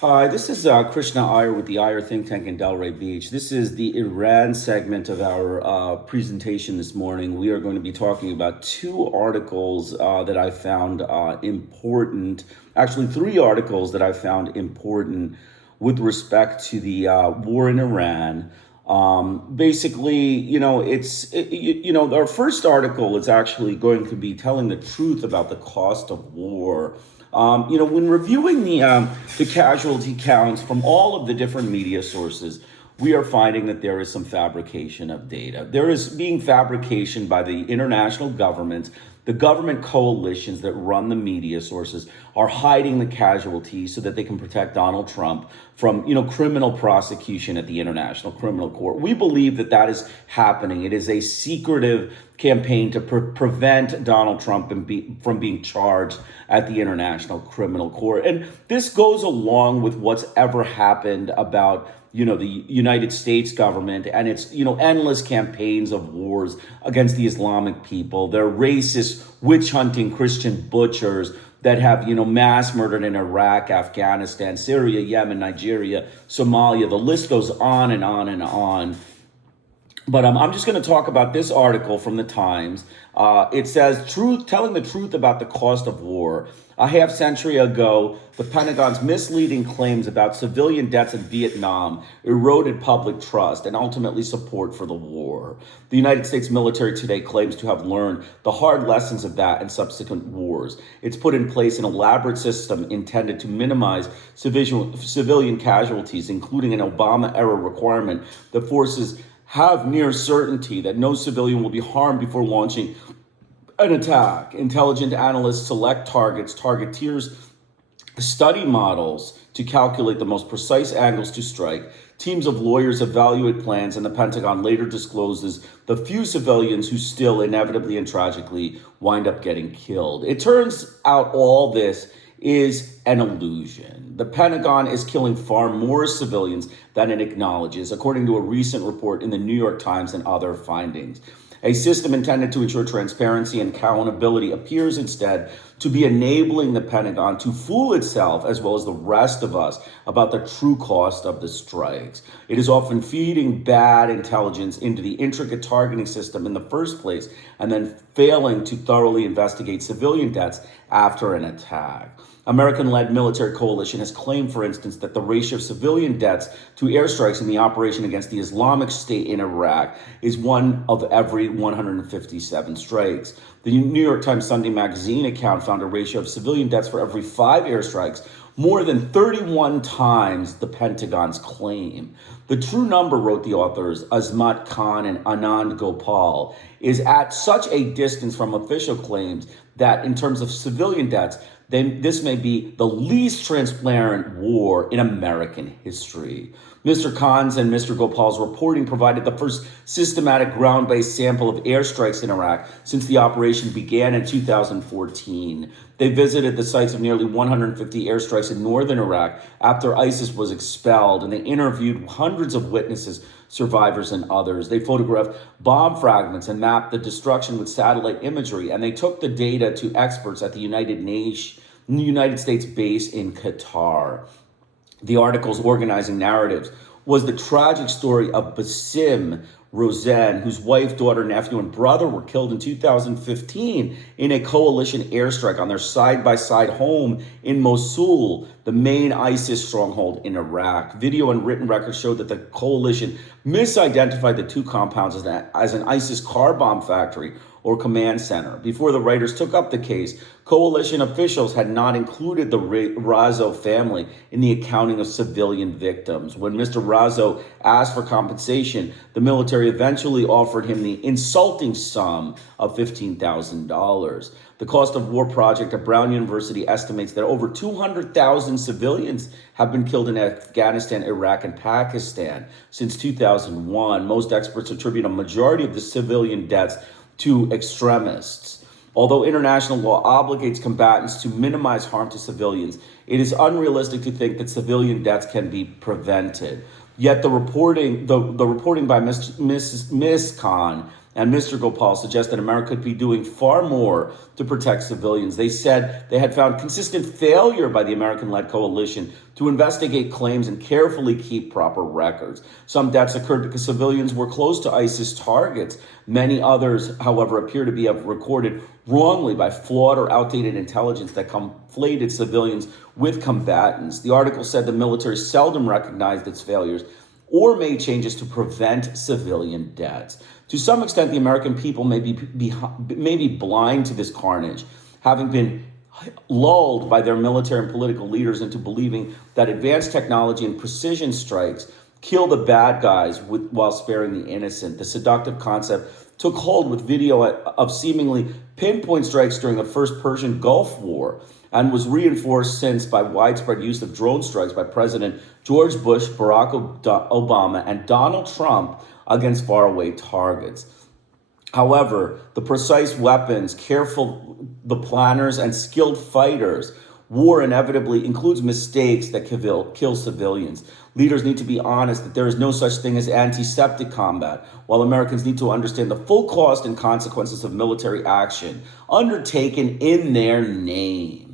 Hi, this is Krishna Iyer with the Iyer think tank in Delray Beach. This is the Iran segment of our presentation this morning. We are going to be talking about two articles that I found important, actually, three articles that I found important with respect to the war in Iran. Basically, our first article is actually going to be telling the truth about the cost of war. When reviewing the casualty counts from all of the different media sources, we are finding that there is some fabrication of data. There is being fabrication by the international governments. The government coalitions that run the media sources are hiding the casualties so that they can protect Donald Trump from, criminal prosecution at the International Criminal Court. We believe that that is happening. It is a secretive campaign to prevent Donald Trump from being charged at the International Criminal Court. And this goes along with what's ever happened about the United States government and its, endless campaigns of wars against the Islamic people. They're racist, witch hunting Christian butchers that have, mass murdered in Iraq, Afghanistan, Syria, Yemen, Nigeria, Somalia. The list goes on and on and on. But I'm just going to talk about this article from the Times. It says, telling the truth about the cost of war. A half century ago, the Pentagon's misleading claims about civilian deaths in Vietnam eroded public trust and ultimately support for the war. The United States military today claims to have learned the hard lessons of that and subsequent wars. It's put in place an elaborate system intended to minimize civilian casualties, including an Obama-era requirement that forces have near certainty that no civilian will be harmed before launching an attack. Intelligent analysts select targets, targeteers study models to calculate the most precise angles to strike. Teams of lawyers evaluate plans, and the Pentagon later discloses the few civilians who still inevitably and tragically wind up getting killed. It turns out all this is an illusion. The Pentagon is killing far more civilians than it acknowledges, according to a recent report in the New York Times and other findings. A system intended to ensure transparency and accountability appears instead to be enabling the Pentagon to fool itself, as well as the rest of us, about the true cost of the strikes. It is often feeding bad intelligence into the intricate targeting system in the first place, and then failing to thoroughly investigate civilian deaths after an attack. American-led military coalition has claimed, for instance, that the ratio of civilian deaths to airstrikes in the operation against the Islamic State in Iraq is one of every 157 strikes. The New York Times Sunday Magazine account found a ratio of civilian deaths for every 5 airstrikes, more than 31 times the Pentagon's claim. The true number, wrote the authors Azmat Khan and Anand Gopal, is at such a distance from official claims that in terms of civilian deaths, then this may be the least transparent war in American history. Mr. Khan's and Mr. Gopal's reporting provided the first systematic ground-based sample of airstrikes in Iraq since the operation began in 2014. They visited the sites of nearly 150 airstrikes in northern Iraq after ISIS was expelled, and they interviewed hundreds of witnesses, survivors, and others. They photographed bomb fragments and mapped the destruction with satellite imagery, and they took the data to experts at the United States base in Qatar. The article's organizing narratives was the tragic story of Basim Rosen, whose wife, daughter, nephew, and brother were killed in 2015 in a coalition airstrike on their side-by-side home in Mosul, the main ISIS stronghold in Iraq. Video and written records showed that the coalition misidentified the two compounds as an ISIS car bomb factory or command center. Before the writers took up the case, coalition officials had not included the Razo family in the accounting of civilian victims. When Mr. Razo asked for compensation, the military eventually offered him the insulting sum of $15,000. The Cost of War Project at Brown University estimates that over 200,000 civilians have been killed in Afghanistan, Iraq, and Pakistan since 2001. Most experts attribute a majority of the civilian deaths to extremists. Although international law obligates combatants to minimize harm to civilians, it is unrealistic to think that civilian deaths can be prevented. Yet the reporting by Ms. Khan and Mr. Gopal suggest that America could be doing far more to protect civilians. They said they had found consistent failure by the American-led coalition to investigate claims and carefully keep proper records. Some deaths occurred because civilians were close to ISIS targets. Many others, however, appear to be recorded wrongly by flawed or outdated intelligence that conflated civilians with combatants. The article said the military seldom recognized its failures or made changes to prevent civilian deaths. To some extent, the American people may be blind to this carnage, having been lulled by their military and political leaders into believing that advanced technology and precision strikes kill the bad guys while sparing the innocent. The seductive concept took hold with video of seemingly pinpoint strikes during the first Persian Gulf War and was reinforced since by widespread use of drone strikes by President George Bush, Barack Obama, and Donald Trump against faraway targets. However, the precise weapons, the planners, and skilled fighters, war inevitably includes mistakes that kill civilians. Leaders need to be honest that there is no such thing as antiseptic combat, while Americans need to understand the full cost and consequences of military action undertaken in their name.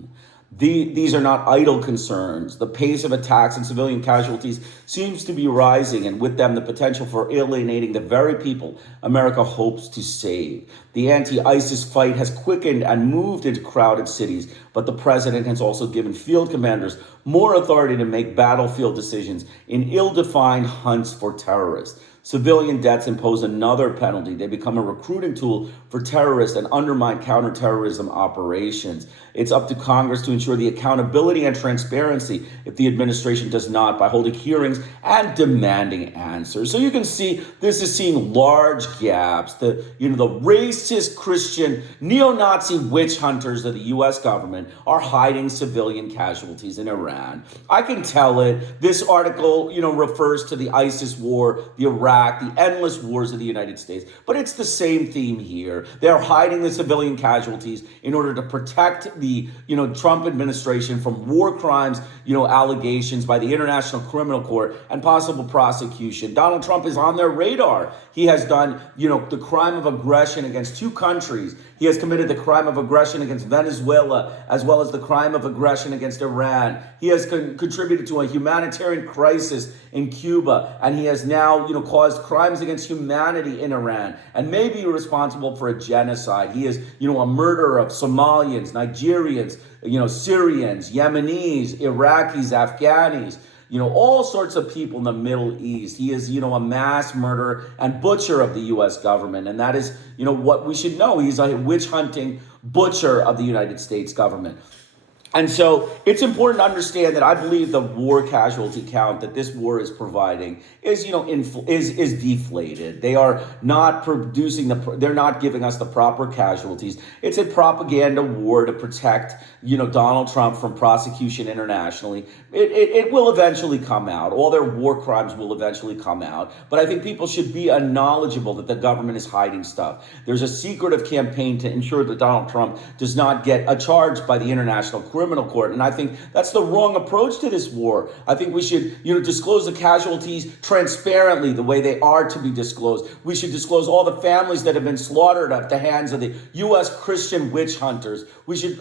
These are not idle concerns. The pace of attacks and civilian casualties seems to be rising, and with them the potential for alienating the very people America hopes to save. The anti-ISIS fight has quickened and moved into crowded cities, but the president has also given field commanders more authority to make battlefield decisions in ill-defined hunts for terrorists. Civilian deaths impose another penalty. They become a recruiting tool for terrorists and undermine counterterrorism operations. It's up to Congress to ensure the accountability and transparency if the administration does not, by holding hearings and demanding answers. So you can see this is seeing large gaps. The racist Christian neo-Nazi witch hunters of the U.S. government are hiding civilian casualties in Iran. I can tell it. This article, refers to the ISIS war, the Iraq, the endless wars of the United States. But it's the same theme here. They're hiding the civilian casualties in order to protect the, Trump administration from war crimes, allegations by the International Criminal Court and possible prosecution. Donald Trump is on their radar. He has done, the crime of aggression against two countries. He has committed the crime of aggression against Venezuela, as well as the crime of aggression against Iran. He has contributed to a humanitarian crisis in Cuba, and he has now, caused crimes against humanity in Iran, and may be responsible for a genocide. He is, a murderer of Somalians, Nigerians, Syrians, Yemenis, Iraqis, Afghanis, all sorts of people in the Middle East. He is, a mass murderer and butcher of the U.S. government. And that is, what we should know. He's a witch hunting butcher of the United States government. And so it's important to understand that I believe the war casualty count that this war is providing is, is deflated. They are not they're not giving us the proper casualties. It's a propaganda war to protect, Donald Trump from prosecution internationally. It will eventually come out. All their war crimes will eventually come out. But I think people should be knowledgeable that the government is hiding stuff. There's a secretive campaign to ensure that Donald Trump does not get charged by the International Criminal Court. And I think that's the wrong approach to this war. I think we should, disclose the casualties transparently the way they are to be disclosed. We should disclose all the families that have been slaughtered at the hands of the U.S. Christian witch hunters. We should,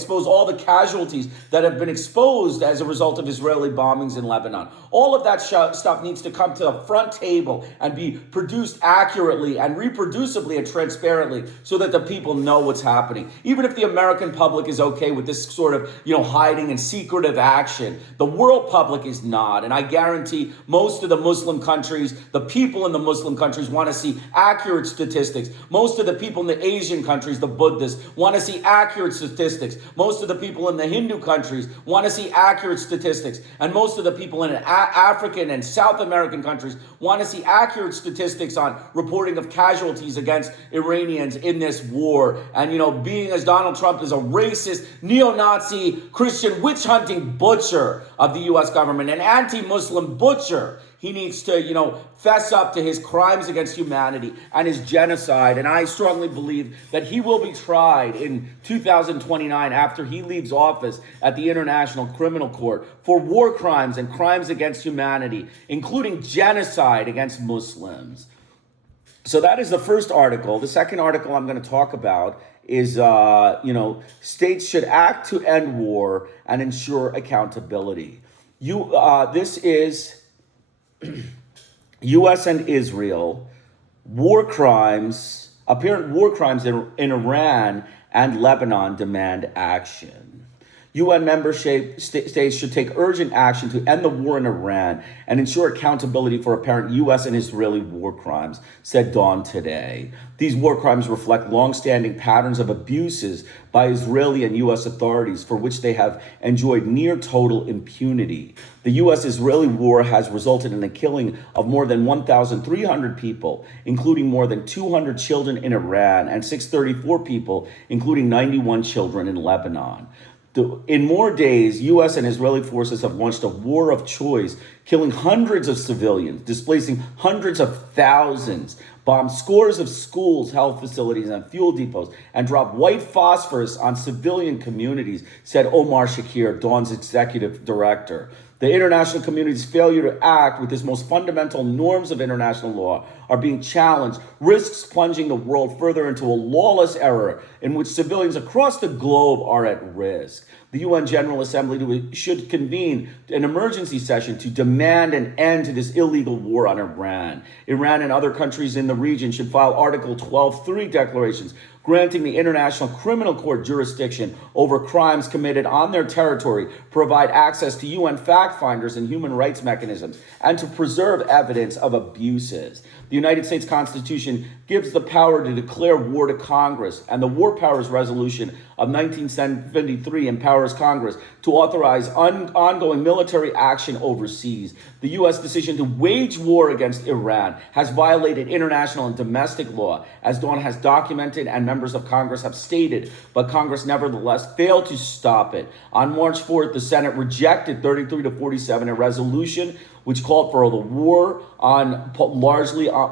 expose all the casualties that have been exposed as a result of Israeli bombings in Lebanon. All of that stuff needs to come to the front table and be produced accurately and reproducibly and transparently so that the people know what's happening. Even if the American public is okay with this sort of, hiding and secretive action, the world public is not. And I guarantee most of the Muslim countries, the people in the Muslim countries want to see accurate statistics. Most of the people in the Asian countries, the Buddhists, want to see accurate statistics. Most of the people in the Hindu countries want to see accurate statistics. And most of the people in African and South American countries want to see accurate statistics on reporting of casualties against Iranians in this war. And, being as Donald Trump is a racist, neo-Nazi, Christian witch-hunting butcher of the U.S. government, an anti-Muslim butcher, he needs to, fess up to his crimes against humanity and his genocide. And I strongly believe that he will be tried in 2029 after he leaves office at the International Criminal Court for war crimes and crimes against humanity, including genocide against Muslims. So that is the first article. The second article I'm going to talk about is, states should act to end war and ensure accountability. This is U.S. and Israel apparent war crimes in Iran and Lebanon demand action. UN member states should take urgent action to end the war in Iran and ensure accountability for apparent U.S. and Israeli war crimes, said Dawn today. These war crimes reflect longstanding patterns of abuses by Israeli and U.S. authorities for which they have enjoyed near total impunity. The U.S.-Israeli war has resulted in the killing of more than 1,300 people, including more than 200 children in Iran and 634 people, including 91 children in Lebanon. In more days, U.S. and Israeli forces have launched a war of choice, killing hundreds of civilians, displacing hundreds of thousands, bombed scores of schools, health facilities, and fuel depots, and dropped white phosphorus on civilian communities, said Omar Shakir, Dawn's executive director. The international community's failure to act with its most fundamental norms of international law are being challenged, risks plunging the world further into a lawless era in which civilians across the globe are at risk. The UN General Assembly should convene an emergency session to demand an end to this illegal war on Iran. Iran and other countries in the region should file Article 12.3 declarations granting the International Criminal Court jurisdiction over crimes committed on their territory, provide access to UN fact finders and human rights mechanisms, and to preserve evidence of abuses. The United States Constitution gives the power to declare war to Congress, and the War Powers Resolution of 1973 empowers Congress to authorize ongoing military action overseas. The U.S. decision to wage war against Iran has violated international and domestic law, as Dawn has documented and members of Congress have stated, but Congress nevertheless failed to stop it. On March 4th, the Senate rejected 33-47 a resolution which called for the war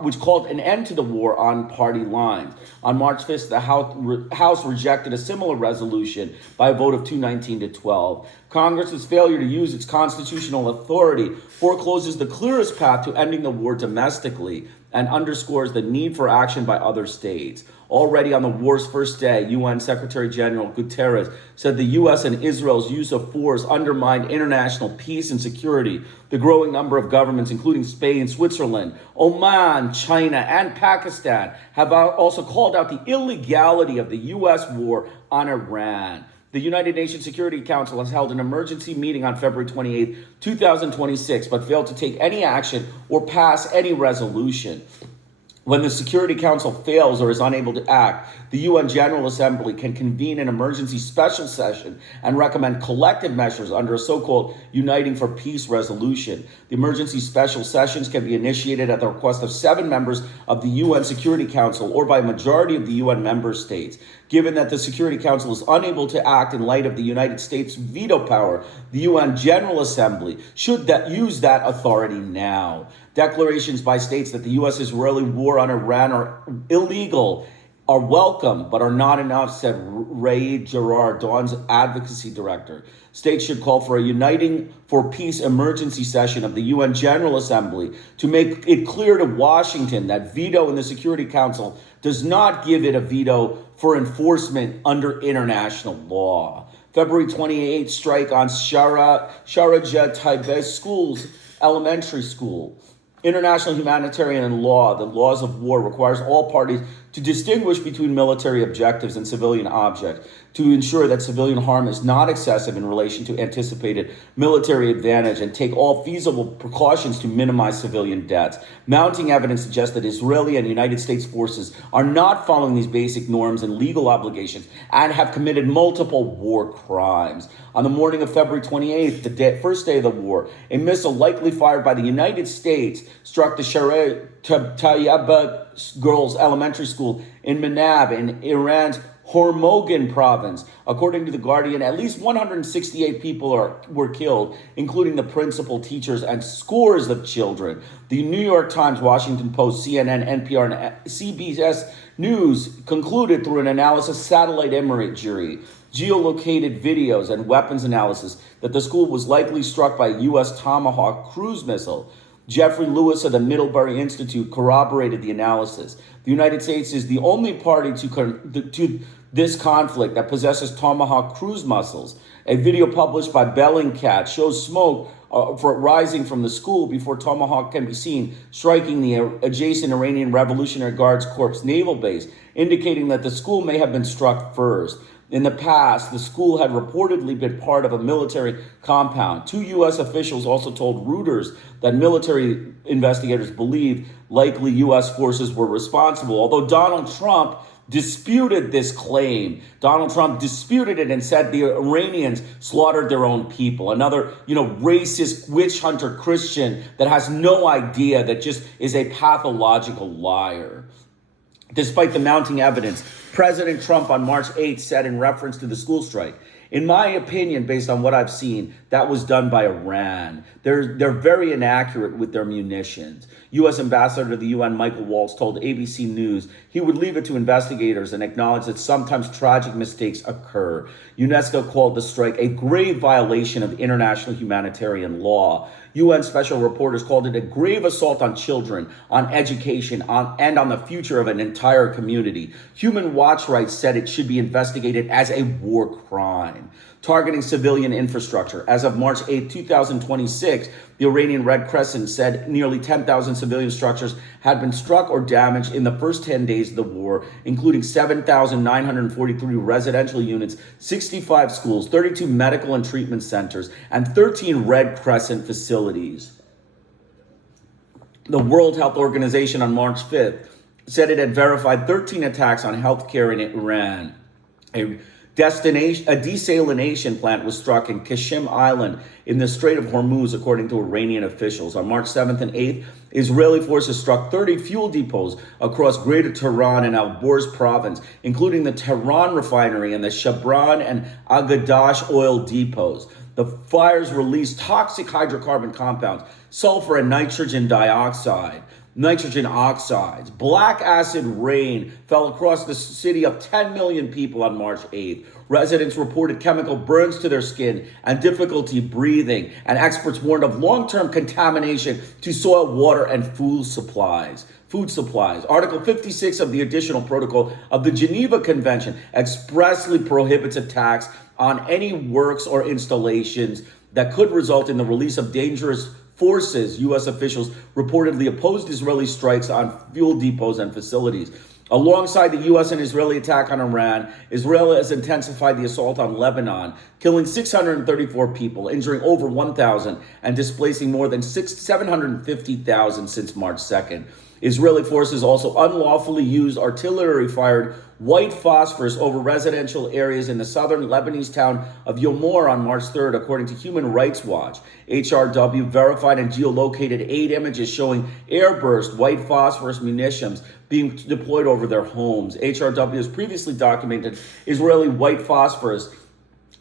which called an end to the war on party lines. On March 5th, the House rejected a similar resolution by a vote of 219 to 12. Congress's failure to use its constitutional authority forecloses the clearest path to ending the war domestically and underscores the need for action by other states. Already on the war's first day, UN Secretary General Guterres said the U.S. and Israel's use of force undermined international peace and security. The growing number of governments, including Spain, Switzerland, Oman, China, and Pakistan, have also called out the illegality of the U.S. war on Iran. The United Nations Security Council has held an emergency meeting on February 28, 2026, but failed to take any action or pass any resolution. When the Security Council fails or is unable to act, the UN General Assembly can convene an emergency special session and recommend collective measures under a so-called Uniting for Peace resolution. The emergency special sessions can be initiated at the request of 7 members of the UN Security Council or by a majority of the UN member states. Given that the Security Council is unable to act in light of the United States veto power, the UN General Assembly should use that authority now. Declarations by states that the U.S.-Israeli war on Iran are illegal are welcome, but are not enough, said Ray Gerard, Dawn's advocacy director. States should call for a Uniting for Peace emergency session of the UN General Assembly to make it clear to Washington that veto in the Security Council does not give it a veto for enforcement under international law. February 28th strike on Sharjah Taibeh schools, elementary school. International humanitarian law, the laws of war, requires all parties to distinguish between military objectives and civilian objects to ensure that civilian harm is not excessive in relation to anticipated military advantage and take all feasible precautions to minimize civilian deaths. Mounting evidence suggests that Israeli and United States forces are not following these basic norms and legal obligations and have committed multiple war crimes. On the morning of February 28th, the first day of the war, a missile likely fired by the United States struck the Sharjah Taibeh Girls Elementary School in Manab in Iran's Hormozgan province. According to The Guardian, at least 168 people were killed, including the principal, teachers, and scores of children. The New York Times, Washington Post, CNN, NPR, and CBS News concluded through an analysis satellite imagery, geolocated videos, and weapons analysis that the school was likely struck by a U.S. Tomahawk cruise missile. Jeffrey Lewis of the Middlebury Institute corroborated the analysis. The United States is the only party to this conflict that possesses Tomahawk cruise missiles. A video published by Bellingcat shows smoke rising from the school before Tomahawk can be seen striking the adjacent Iranian Revolutionary Guards Corps naval base, indicating that the school may have been struck first. In the past, the school had reportedly been part of a military compound. Two U.S. officials also told Reuters that military investigators believed likely U.S. forces were responsible, although Donald Trump disputed this claim. Donald Trump disputed it and said the Iranians slaughtered their own people. Another, racist witch hunter Christian that has no idea, that just is a pathological liar. Despite the mounting evidence, President Trump on March 8th said in reference to the school strike, "In my opinion, based on what I've seen, that was done by Iran. They're very inaccurate with their munitions." U.S. Ambassador to the UN Michael Waltz told ABC News he would leave it to investigators and acknowledge that sometimes tragic mistakes occur. UNESCO called the strike a grave violation of international humanitarian law. UN special reporters called it a grave assault on children, on education, and on the future of an entire community. Human Rights Watch said it should be investigated as a war crime. Targeting civilian infrastructure. As of March 8, 2026, the Iranian Red Crescent said nearly 10,000 civilian structures had been struck or damaged in the first 10 days of the war, including 7,943 residential units, 65 schools, 32 medical and treatment centers, and 13 Red Crescent facilities. The World Health Organization on March 5th said it had verified 13 attacks on healthcare in Iran. A desalination plant was struck in Qashem Island in the Strait of Hormuz, according to Iranian officials. On March 7th and 8th, Israeli forces struck 30 fuel depots across Greater Tehran and Al-Borz province, including the Tehran refinery and the Shabran and Agadash oil depots. The fires released toxic hydrocarbon compounds, sulfur and nitrogen oxides. Black acid rain fell across the city of 10 million people on March 8th. Residents reported chemical burns to their skin and difficulty breathing, and experts warned of long-term contamination to soil, water, and food supplies. Article 56 of the Additional Protocol of the Geneva Convention expressly prohibits attacks on any works or installations that could result in the release of dangerous forces. U.S. officials reportedly opposed Israeli strikes on fuel depots and facilities. Alongside the U.S. and Israeli attack on Iran, Israel has intensified the assault on Lebanon, killing 634 people, injuring over 1,000, and displacing more than 750,000 since March 2nd. Israeli forces also unlawfully used artillery-fired white phosphorus over residential areas in the southern Lebanese town of Yomor on March 3rd, according to Human Rights Watch. HRW verified and geolocated 8 images showing airburst white phosphorus munitions being deployed over their homes. HRW has previously documented Israeli white phosphorus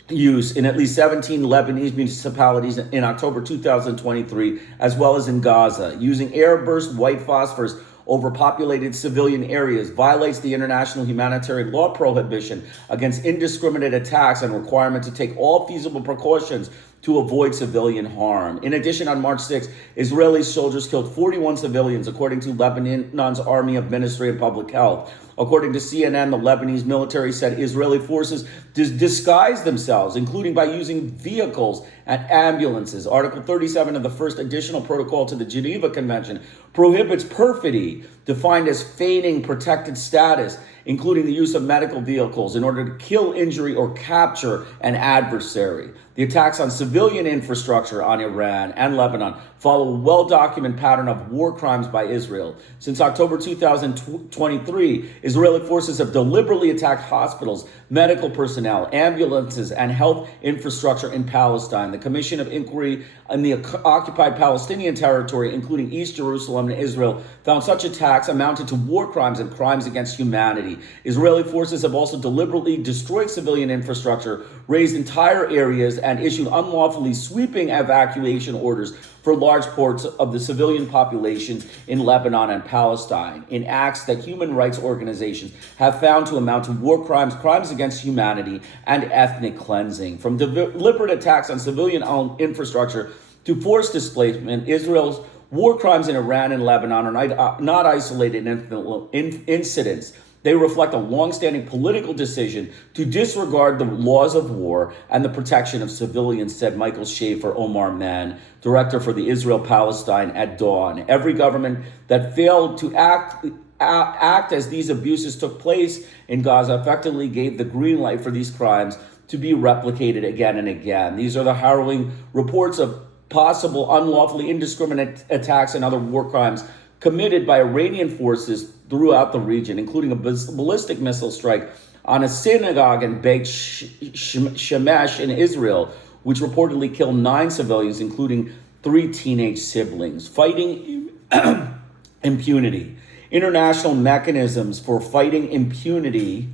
use in at least 17 Lebanese municipalities in October 2023, as well as in Gaza. Using airburst white phosphorus over populated civilian areas violates the international humanitarian law prohibition against indiscriminate attacks and requirement to take all feasible precautions to avoid civilian harm. In addition, on March 6, Israeli soldiers killed 41 civilians, according to Lebanon's Army of Ministry of Public Health. According to CNN, the Lebanese military said Israeli forces disguised themselves, including by using vehicles and ambulances. Article 37 of the first additional protocol to the Geneva Convention prohibits perfidy, defined as feigning protected status, including the use of medical vehicles in order to kill, injury, or capture an adversary. The attacks on civilian infrastructure on Iran and Lebanon follow a well-documented pattern of war crimes by Israel. Since October 2023, Israeli forces have deliberately attacked hospitals, medical personnel, ambulances, and health infrastructure in Palestine. The Commission of Inquiry in the occupied Palestinian territory, including East Jerusalem and Israel, found such attacks amounted to war crimes and crimes against humanity. Israeli forces have also deliberately destroyed civilian infrastructure, razed entire areas, and issued unlawfully sweeping evacuation orders for large parts of the civilian population in Lebanon and Palestine, in acts that human rights organizations have found to amount to war crimes, crimes against humanity, and ethnic cleansing. From deliberate attacks on civilian infrastructure to forced displacement, Israel's War crimes in Iran and Lebanon are not isolated incidents. They reflect a longstanding political decision to disregard the laws of war and the protection of civilians, said Michael Schaefer Omar Mann, director for the Israel-Palestine at Dawn. Every government that failed to act as these abuses took place in Gaza effectively gave the green light for these crimes to be replicated again and again. These are the harrowing reports of possible unlawfully indiscriminate attacks and other war crimes committed by Iranian forces throughout the region, including a ballistic missile strike on a synagogue in Beit Shemesh in Israel, which reportedly killed 9 civilians, including 3 teenage siblings. Fighting impunity. International mechanisms for fighting impunity.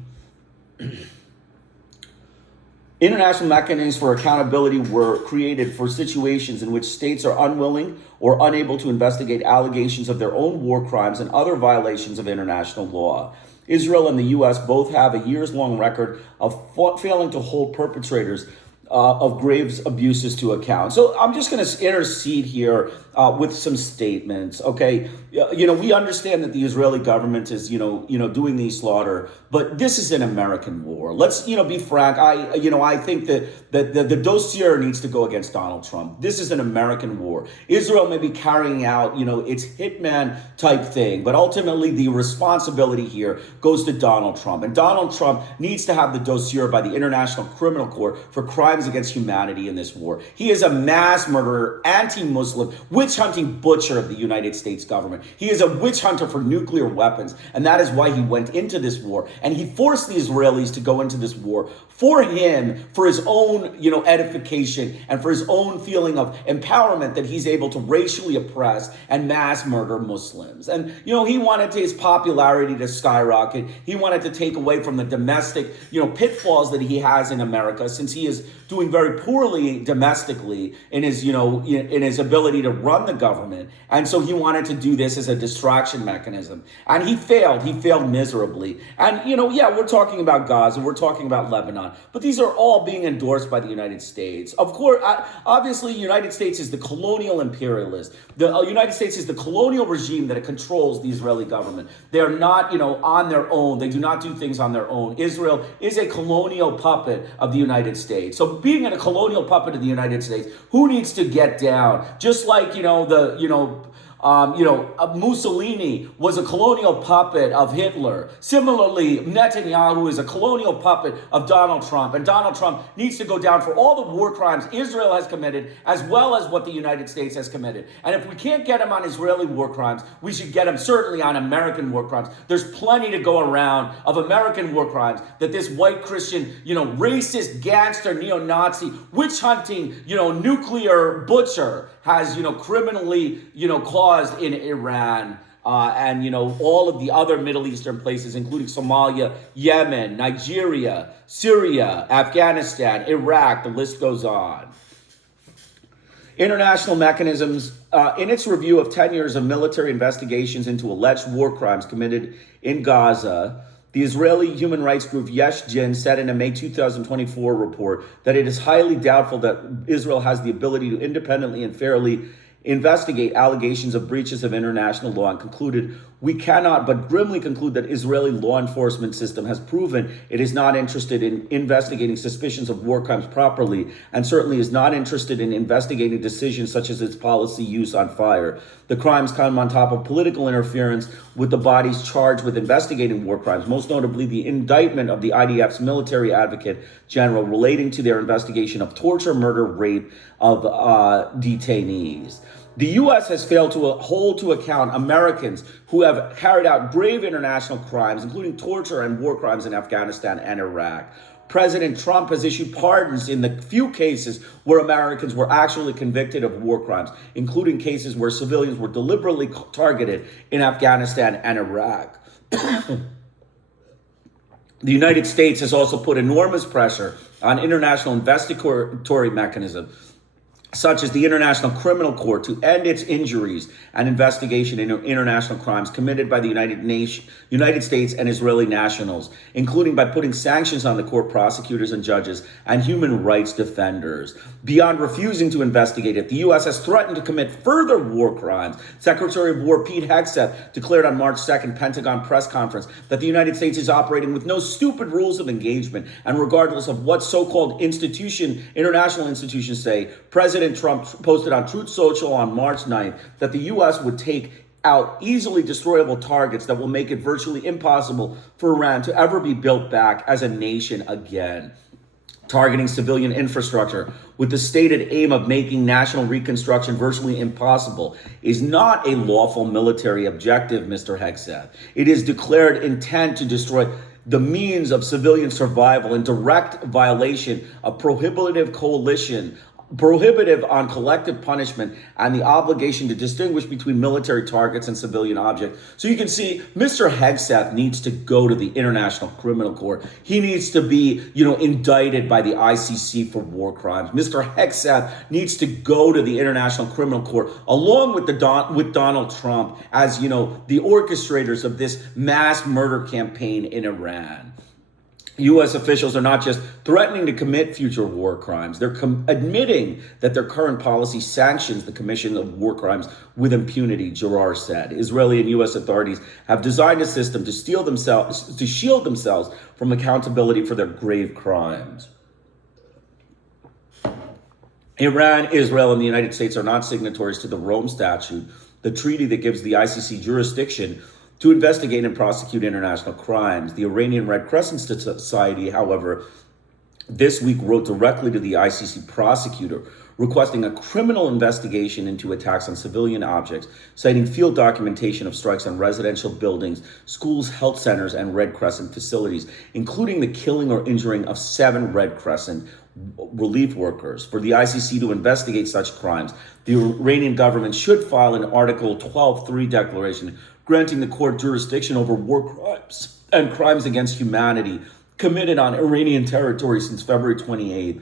International mechanisms for accountability were created for situations in which states are unwilling or unable to investigate allegations of their own war crimes and other violations of international law. Israel and the U.S. both have a years-long record of failing to hold perpetrators of grave abuses to account. So I'm just going to intercede here with some statements. Okay, we understand that the Israeli government is, doing the slaughter, but this is an American war. Let's, be frank. I think that the dossier needs to go against Donald Trump. This is an American war. Israel may be carrying out, its hitman type thing, but ultimately the responsibility here goes to Donald Trump. And Donald Trump needs to have the dossier by the International Criminal Court for crimes against humanity in this war. He is a mass murderer, anti-Muslim, witch-hunting butcher of the United States government. He is a witch hunter for nuclear weapons, and that is why he went into this war. And he forced the Israelis to go into this war for him, for his own, edification, and for his own feeling of empowerment that he's able to racially oppress and mass murder Muslims. And, he wanted his popularity to skyrocket. He wanted to take away from the domestic, pitfalls that he has in America, since he is doing very poorly domestically in his, in his ability to run the government. And so he wanted to do this as a distraction mechanism. And he failed. He failed miserably. And, we're talking about Gaza. We're talking about Lebanon. But these are all being endorsed by the United States. Of course, obviously, the United States is the colonial imperialist. The United States is the colonial regime that controls the Israeli government. They are not, on their own. They do not do things on their own. Israel is a colonial puppet of the United States. So being a colonial puppet of the United States, who needs to get down? Just like, Mussolini was a colonial puppet of Hitler. Similarly, Netanyahu is a colonial puppet of Donald Trump. And Donald Trump needs to go down for all the war crimes Israel has committed, as well as what the United States has committed. And if we can't get him on Israeli war crimes, we should get him certainly on American war crimes. There's plenty to go around of American war crimes that this white Christian, racist, gangster, neo-Nazi, witch-hunting, nuclear butcher has, criminally, caused in Iran and, all of the other Middle Eastern places, including Somalia, Yemen, Nigeria, Syria, Afghanistan, Iraq, the list goes on. International mechanisms, in its review of 10 years of military investigations into alleged war crimes committed in Gaza, the Israeli human rights group Yesh Din said in a May 2024 report that it is highly doubtful that Israel has the ability to independently and fairly investigate allegations of breaches of international law, and concluded, we cannot but grimly conclude that Israeli law enforcement system has proven it is not interested in investigating suspicions of war crimes properly, and certainly is not interested in investigating decisions such as its policy use on fire. The crimes come on top of political interference with the bodies charged with investigating war crimes, most notably the indictment of the IDF's military advocate general relating to their investigation of torture, murder, rape of detainees. The U.S. has failed to hold to account Americans who have carried out grave international crimes, including torture and war crimes in Afghanistan and Iraq. President Trump has issued pardons in the few cases where Americans were actually convicted of war crimes, including cases where civilians were deliberately targeted in Afghanistan and Iraq. The United States has also put enormous pressure on international investigatory mechanisms such as the International Criminal Court, to end its injuries and investigation into international crimes committed by the United States and Israeli nationals, including by putting sanctions on the court, prosecutors and judges, and human rights defenders. Beyond refusing to investigate it, the U.S. has threatened to commit further war crimes. Secretary of War Pete Hegseth declared on March 2nd Pentagon press conference that the United States is operating with no stupid rules of engagement, and regardless of what so-called international institutions say, President Trump posted on Truth Social on March 9th that the U.S. would take out easily destroyable targets that will make it virtually impossible for Iran to ever be built back as a nation again. Targeting civilian infrastructure with the stated aim of making national reconstruction virtually impossible is not a lawful military objective, Mr. Hegseth. It is declared intent to destroy the means of civilian survival in direct violation of prohibitive on collective punishment and the obligation to distinguish between military targets and civilian objects. So you can see Mr. Hegseth needs to go to the International Criminal Court. He needs to be, indicted by the ICC for war crimes. Mr. Hegseth needs to go to the International Criminal Court along with with Donald Trump as, the orchestrators of this mass murder campaign in Iran. U.S. officials are not just threatening to commit future war crimes, they're admitting that their current policy sanctions the commission of war crimes with impunity, Giroir said. Israeli and U.S. authorities have designed a system to shield themselves from accountability for their grave crimes. Iran, Israel, and the United States are not signatories to the Rome Statute, the treaty that gives the ICC jurisdiction to investigate and prosecute international crimes. The Iranian Red Crescent Society, however, this week wrote directly to the ICC prosecutor requesting a criminal investigation into attacks on civilian objects, citing field documentation of strikes on residential buildings, schools, health centers, and Red Crescent facilities, including the killing or injuring of 7 Red Crescent relief workers. For the ICC to investigate such crimes, the Iranian government should file an Article 12.3 declaration granting the court jurisdiction over war crimes and crimes against humanity committed on Iranian territory since February 28th,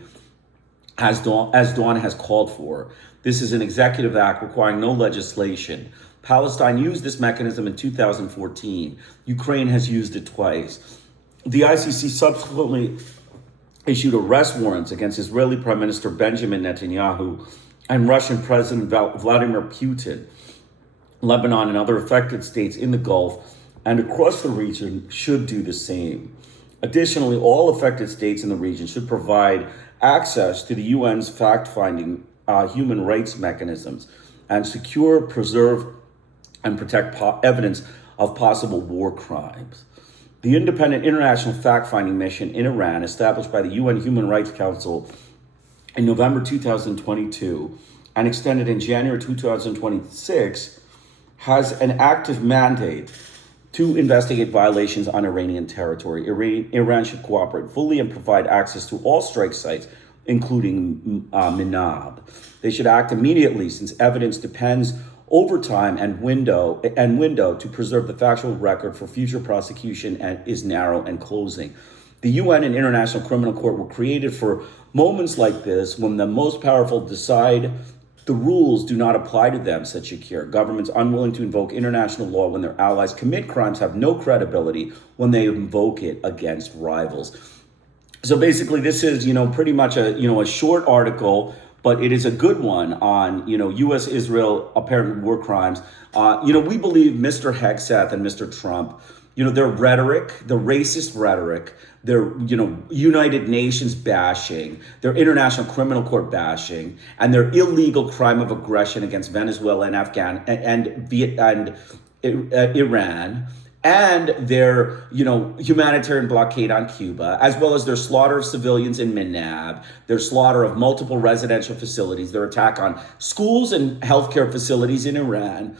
as Dawn has called for. This is an executive act requiring no legislation. Palestine used this mechanism in 2014. Ukraine has used it twice. The ICC subsequently issued arrest warrants against Israeli Prime Minister Benjamin Netanyahu and Russian President Vladimir Putin. Lebanon and other affected states in the Gulf and across the region should do the same. Additionally, all affected states in the region should provide access to the UN's fact-finding human rights mechanisms and secure, preserve, and protect evidence of possible war crimes. The Independent International Fact-Finding Mission in Iran, established by the UN Human Rights Council in November 2022 and extended in January 2026, has an active mandate to investigate violations on Iranian territory. Iran should cooperate fully and provide access to all strike sites, including Minab. They should act immediately since evidence depends over time and window to preserve the factual record for future prosecution and is narrow and closing. The UN and International Criminal Court were created for moments like this when the most powerful decide the rules do not apply to them, said Shakir. Governments unwilling to invoke international law when their allies commit crimes have no credibility when they invoke it against rivals. So basically, this is, pretty much a short article, but it is a good one on, U.S.-Israel apparent war crimes. We believe Mr. Hegseth and Mr. Trump, their rhetoric, the racist rhetoric, their, United Nations bashing, their International Criminal Court bashing, and their illegal crime of aggression against Venezuela and Iran, and their, humanitarian blockade on Cuba, as well as their slaughter of civilians in Minab, their slaughter of multiple residential facilities, their attack on schools and healthcare facilities in Iran,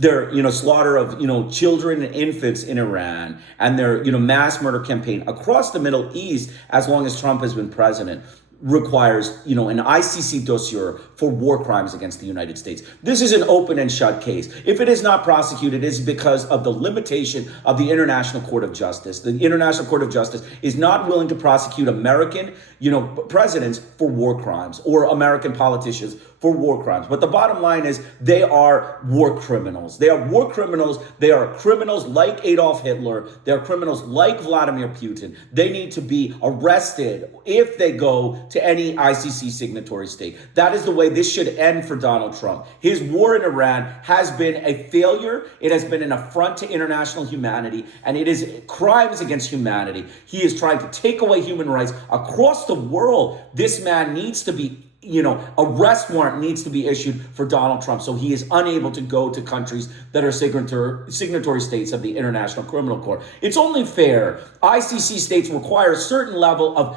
their, slaughter of, children and infants in Iran, and their, mass murder campaign across the Middle East as long as Trump has been president. requires, an ICC dossier for war crimes against the United States. This is an open and shut case. If it is not prosecuted, it is because of the limitation of the International Court of Justice. The International Court of Justice is not willing to prosecute American, presidents for war crimes or American politicians for war crimes. But the bottom line is they are war criminals. They are war criminals. They are criminals like Adolf Hitler. They are criminals like Vladimir Putin. They need to be arrested if they go to any ICC signatory state. That is the way this should end for Donald Trump. His war in Iran has been a failure. It has been an affront to international humanity, and it is crimes against humanity. He is trying to take away human rights across the world. This man needs to be arrest warrant needs to be issued for Donald Trump so he is unable to go to countries that are signatory states of the International Criminal Court. It's only fair. ICC states require a certain level of,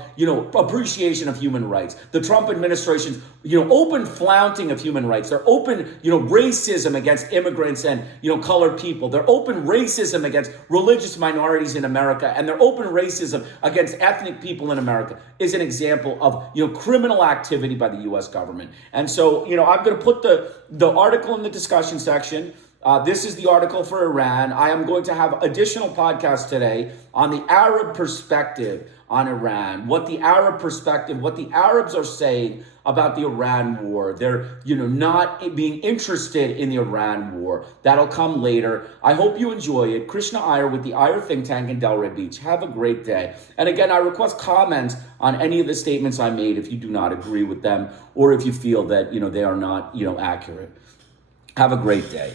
appreciation of human rights. The Trump administration's, open flaunting of human rights. Their open, racism against immigrants and, colored people. Their open racism against religious minorities in America and their open racism against ethnic people in America is an example of, criminal activity by the U.S. government. And so, I'm going to put the article in the discussion section. This is the article for Iran. I am going to have additional podcasts today on the Arab perspective on Iran, what the Arabs are saying about the Iran war. They're, not being interested in the Iran war. That'll come later. I hope you enjoy it. Krishna Iyer with the Iyer Think Tank in Delray Beach. Have a great day. And again, I request comments on any of the statements I made if you do not agree with them or if you feel that, they are not, accurate. Have a great day.